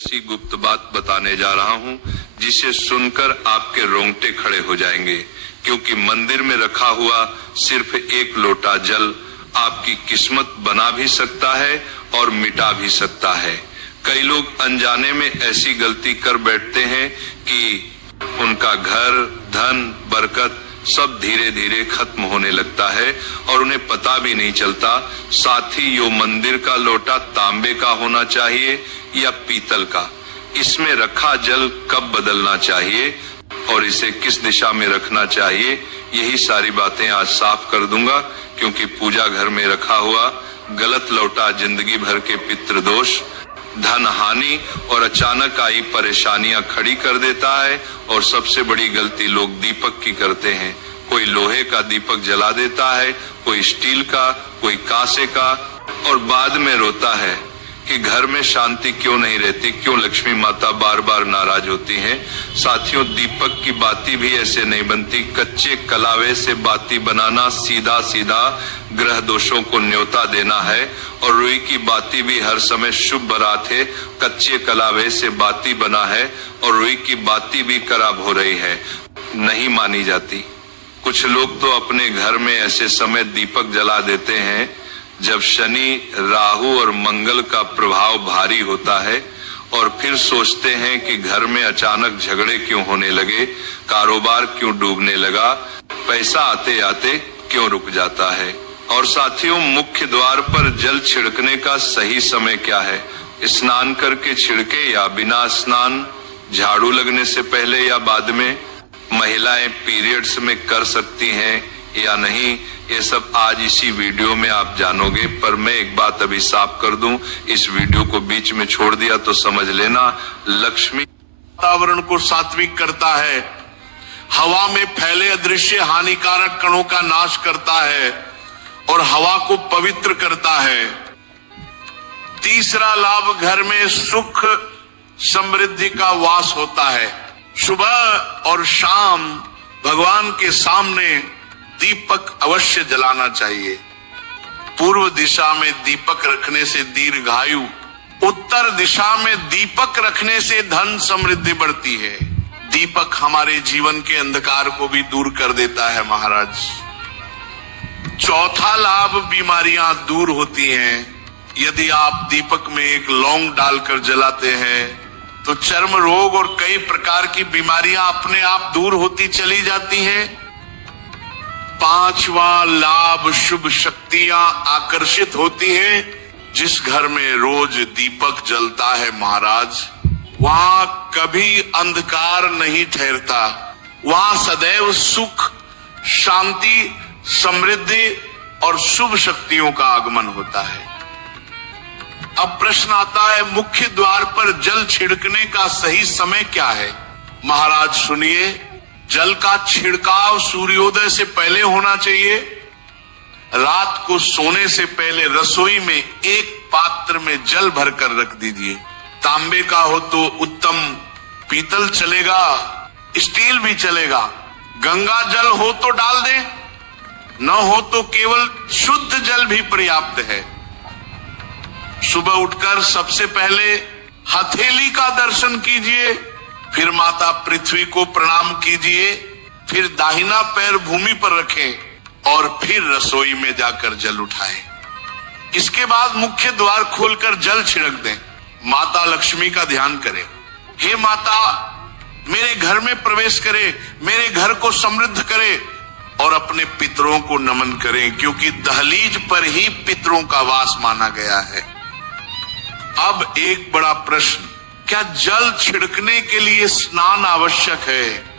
ऐसी गुप्त बात बताने जा रहा हूं जिसे सुनकर आपके रोंगटे खड़े हो जाएंगे, क्योंकि मंदिर में रखा हुआ सिर्फ एक लोटा जल आपकी किस्मत बना भी सकता है और मिटा भी सकता है। कई लोग अनजाने में ऐसी गलती कर बैठते हैं कि उनका घर, धन, बरकत सब धीरे धीरे खत्म होने लगता है और उन्हें पता भी नहीं चलता। साथ ही यो मंदिर का लोटा तांबे का होना चाहिए या पीतल का, इसमें रखा जल कब बदलना चाहिए और इसे किस दिशा में रखना चाहिए, यही सारी बातें आज साफ कर दूंगा। क्योंकि पूजा घर में रखा हुआ गलत लोटा जिंदगी भर के पितृदोष, धन हानि और अचानक आई परेशानियां खड़ी कर देता है। और सबसे बड़ी गलती लोग दीपक की करते हैं। कोई लोहे का दीपक जला देता है, कोई स्टील का, कोई कांसे का, और बाद में रोता है कि घर में शांति क्यों नहीं रहती, क्यों लक्ष्मी माता बार बार नाराज होती हैं। साथियों, दीपक की बाती भी ऐसे नहीं बनती। कच्चे कलावे से बाती बनाना सीधा सीधा ग्रह दोषों को न्योता देना है। और रुई की बाती भी हर समय शुभ बारात है। कच्चे कलावे से बाती बना है और रुई की बाती भी खराब हो रही है, नहीं मानी जाती। कुछ लोग तो अपने घर में ऐसे समय दीपक जला देते हैं जब शनि, राहु और मंगल का प्रभाव भारी होता है, और फिर सोचते हैं कि घर में अचानक झगड़े क्यों होने लगे, कारोबार क्यों डूबने लगा, पैसा आते आते क्यों रुक जाता है। और साथियों, मुख्य द्वार पर जल छिड़कने का सही समय क्या है? स्नान करके छिड़के या बिना स्नान, झाड़ू लगने से पहले या बाद में, महिलाएं पीरियड्स में कर सकती हैं या नहीं, ये सब आज इसी वीडियो में आप जानोगे। पर मैं एक बात अभी साफ कर दूं, इस वीडियो को बीच में छोड़ दिया तो समझ लेना, लक्ष्मी वातावरण को सात्विक करता है, हवा में फैले अदृश्य हानिकारक कणों का नाश करता है और हवा को पवित्र करता है। तीसरा लाभ, घर में सुख समृद्धि का वास होता है। सुबह और शाम भगवान के सामने दीपक अवश्य जलाना चाहिए। पूर्व दिशा में दीपक रखने से दीर्घायु, उत्तर दिशा में दीपक रखने से धन समृद्धि बढ़ती है। दीपक हमारे जीवन के अंधकार को भी दूर कर देता है महाराज। चौथा लाभ, बीमारियां दूर होती हैं। यदि आप दीपक में एक लौंग डालकर जलाते हैं तो चर्म रोग और कई प्रकार की बीमारियां अपने आप दूर होती चली जाती हैं। पांचवा लाभ, शुभ शक्तियां आकर्षित होती हैं। जिस घर में रोज दीपक जलता है महाराज, वहां कभी अंधकार नहीं ठहरता, वहां सदैव सुख, शांति, समृद्धि और शुभ शक्तियों का आगमन होता है। अब प्रश्न आता है, मुख्य द्वार पर जल छिड़कने का सही समय क्या है? महाराज सुनिए, जल का छिड़काव सूर्योदय से पहले होना चाहिए। रात को सोने से पहले रसोई में एक पात्र में जल भरकर रख दीजिए। तांबे का हो तो उत्तम, पीतल चलेगा, स्टील भी चलेगा। गंगा जल हो तो डाल दें, न हो तो केवल शुद्ध जल भी पर्याप्त है। सुबह उठकर सबसे पहले हथेली का दर्शन कीजिए, फिर माता पृथ्वी को प्रणाम कीजिए, फिर दाहिना पैर भूमि पर रखें और फिर रसोई में जाकर जल उठाएं। इसके बाद मुख्य द्वार खोलकर जल छिड़क दें। माता लक्ष्मी का ध्यान करें। हे माता, मेरे घर में प्रवेश करे, मेरे घर को समृद्ध करे, और अपने पितरों को नमन करें, क्योंकि दहलीज पर ही पितरों का वास माना गया है। अब एक बड़ा प्रश्न, क्या जल छिड़कने के लिए स्नान आवश्यक है?